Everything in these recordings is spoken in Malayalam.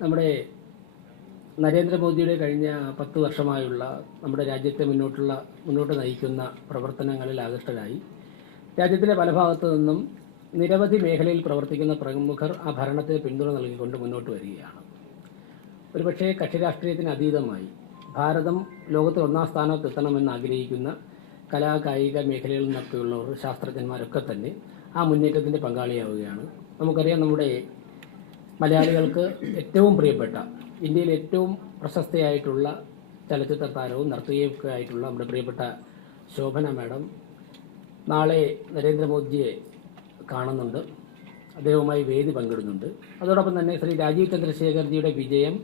നമ്മുടെ നരേന്ദ്രമോദിയുടെ കഴിഞ്ഞ 10 വർഷമായുള്ള നമ്മുടെ രാജ്യത്തെ മുന്നോട്ട് നയിക്കുന്ന പ്രവർത്തനങ്ങളിൽ ആകൃഷ്ടരായി രാജ്യത്തിലെ പല ഭാഗത്തു നിന്നും നിരവധി മേഖലയിൽ പ്രവർത്തിക്കുന്ന പ്രമുഖർ ആ ഭരണത്തെ പിന്തുണ നൽകിക്കൊണ്ട് മുന്നോട്ട് വരികയാണ്. ഒരുപക്ഷേ കക്ഷി രാഷ്ട്രീയത്തിന് അതീതമായി ഭാരതം ലോകത്തിൽ 1-ാം സ്ഥാനത്ത് എത്തണമെന്ന് ആഗ്രഹിക്കുന്ന കലാ കായിക മേഖലകളിൽ നിന്നൊക്കെയുള്ളവർ, ശാസ്ത്രജ്ഞന്മാരൊക്കെ തന്നെ ആ മുന്നേറ്റത്തിൻ്റെ പങ്കാളിയാവുകയാണ്. നമുക്കറിയാം, നമ്മുടെ മലയാളികൾക്ക് ഏറ്റവും പ്രിയപ്പെട്ട, ഇന്ത്യയിൽ ഏറ്റവും പ്രശസ്തയായിട്ടുള്ള ചലച്ചിത്ര താരവും നർത്തകിയൊക്കെ ആയിട്ടുള്ള നമ്മുടെ പ്രിയപ്പെട്ട ശോഭന മാഡം നാളെ നരേന്ദ്രമോദിയെ കാണുന്നുണ്ട്, അദ്ദേഹവുമായി വേദി പങ്കിടുന്നുണ്ട്. അതോടൊപ്പം തന്നെ ശ്രീ രാജീവ് ചന്ദ്രശേഖർജിയുടെ വിജയം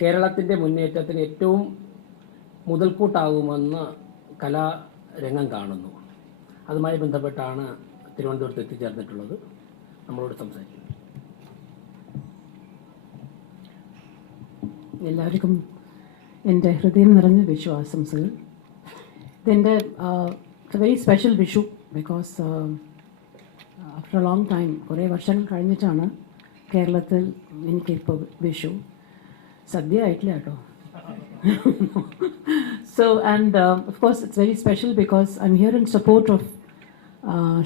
കേരളത്തിൻ്റെ മുന്നേറ്റത്തിന് ഏറ്റവും മുതൽക്കൂട്ടാകുമെന്ന് കലാരംഗം കാണുന്നു. അതുമായി ബന്ധപ്പെട്ടാണ് തിരുവനന്തപുരത്ത് എത്തിച്ചേർന്നിട്ടുള്ളത്. നമ്മളോട് സംസാരിക്കുന്നത് എല്ലാവർക്കും എൻ്റെ ഹൃദയം നിറഞ്ഞ വിഷു ആശംസകൾ. ഇതെൻ്റെ very special Vishu because after A long time, കുറേ വർഷങ്ങൾ കഴിഞ്ഞിട്ടാണ് കേരളത്തിൽ എനിക്കിപ്പോൾ വിഷു. സദ്യ ആയിട്ടില്ല കേട്ടോ. So, and of course it's very special because I'm here in support of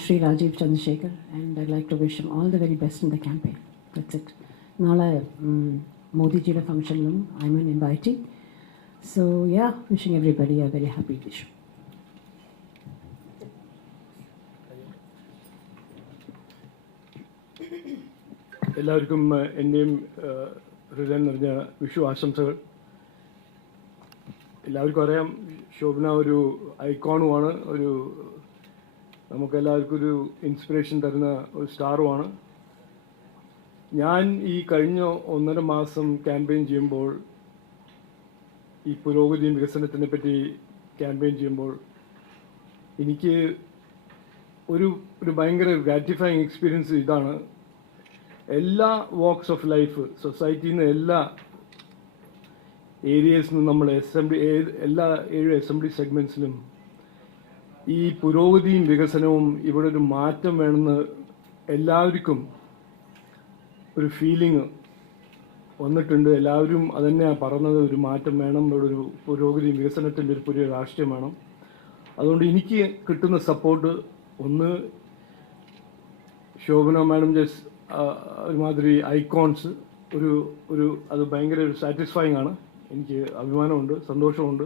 Shri Rajiv Chandrasekhar, and I'd like to wish him all the very best in the campaign. That's it. Nala Modi ji function lum I'm an invitee. So yeah, wishing everybody a very happy Vishu. എല്ലാവർക്കും എൻ്റെയും ഹൃദയം നിറഞ്ഞ വിഷു ആശംസകൾ. എല്ലാവർക്കും അറിയാം, ശോഭന ഒരു ഐക്കോണുമാണ്, നമുക്കെല്ലാവർക്കും ഒരു ഇൻസ്പിറേഷൻ തരുന്ന ഒരു സ്റ്റാറുമാണ്. ഞാൻ ഈ കഴിഞ്ഞ 1.5 മാസം ക്യാമ്പയിൻ ചെയ്യുമ്പോൾ, ഈ പുരോഗതിയും വികസനത്തിനെ പറ്റി ക്യാമ്പയിൻ ചെയ്യുമ്പോൾ എനിക്ക് ഒരു ഭയങ്കര ഗ്രാറ്റിഫൈങ് എക്സ്പീരിയൻസ് ഇതാണ്. എല്ലാ വാക്സ് ഓഫ് ലൈഫ്, സൊസൈറ്റിയിൽ നിന്ന് എല്ലാ ഏരിയസിൽ നിന്നും നമ്മൾ എല്ലാ 7 അസംബ്ലി സെഗ്മെൻറ്റ്സിലും ഈ പുരോഗതിയും വികസനവും, ഇവിടെ ഒരു മാറ്റം വേണമെന്ന് എല്ലാവർക്കും ഒരു ഫീലിംഗ് വന്നിട്ടുണ്ട്. എല്ലാവരും അതുതന്നെയാണ് പറഞ്ഞത്, ഒരു മാറ്റം വേണം, ഇവിടെ ഒരു പുരോഗതിയും വികസനത്തിൻ്റെ ഒരു പുതിയ രാഷ്ട്രീയം വേണം. അതുകൊണ്ട് എനിക്ക് കിട്ടുന്ന സപ്പോർട്ട്, ഒന്ന് ശോഭന മാഡം ഒരുമാതിരി ഐക്കോൺസ്, അത് ഭയങ്കര ഒരു സാറ്റിസ്ഫൈങ് ആണ്. എനിക്ക് അഭിമാനമുണ്ട്, സന്തോഷമുണ്ട്.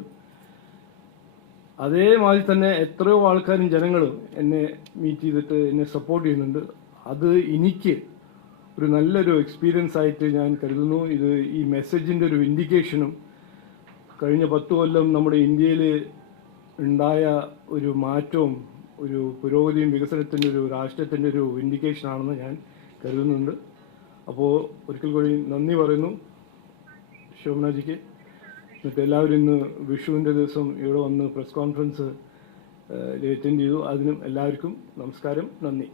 അതേമാതിരി തന്നെ എത്രയോ ആൾക്കാരും ജനങ്ങളും എന്നെ മീറ്റ് ചെയ്തിട്ട് എന്നെ സപ്പോർട്ട് ചെയ്യുന്നുണ്ട്. അത് എനിക്ക് ഒരു നല്ലൊരു എക്സ്പീരിയൻസ് ആയിട്ട് ഞാൻ കരുതുന്നു. ഇത് ഈ മെസ്സേജിൻ്റെ ഒരു ഇൻഡിക്കേഷനും കഴിഞ്ഞ 10 കൊല്ലം നമ്മുടെ ഇന്ത്യയിൽ ഉണ്ടായ ഒരു മാറ്റവും ഒരു പുരോഗതിയും വികസനത്തിൻ്റെ ഒരു രാഷ്ട്രത്തിൻ്റെ ഒരു ഇൻഡിക്കേഷനാണെന്ന് ഞാൻ കരുതുന്നുണ്ട്. അപ്പോൾ ഒരിക്കൽ കൂടി നന്ദി പറയുന്നു ശോഭനാജിക്ക്. എന്നിട്ട് എല്ലാവരും ഇന്ന് വിഷുവിൻ്റെ ദിവസം ഇവിടെ വന്ന് പ്രസ് കോൺഫറൻസ് അറ്റൻഡ് ചെയ്തു. അതിനും എല്ലാവർക്കും നമസ്കാരം, നന്ദി.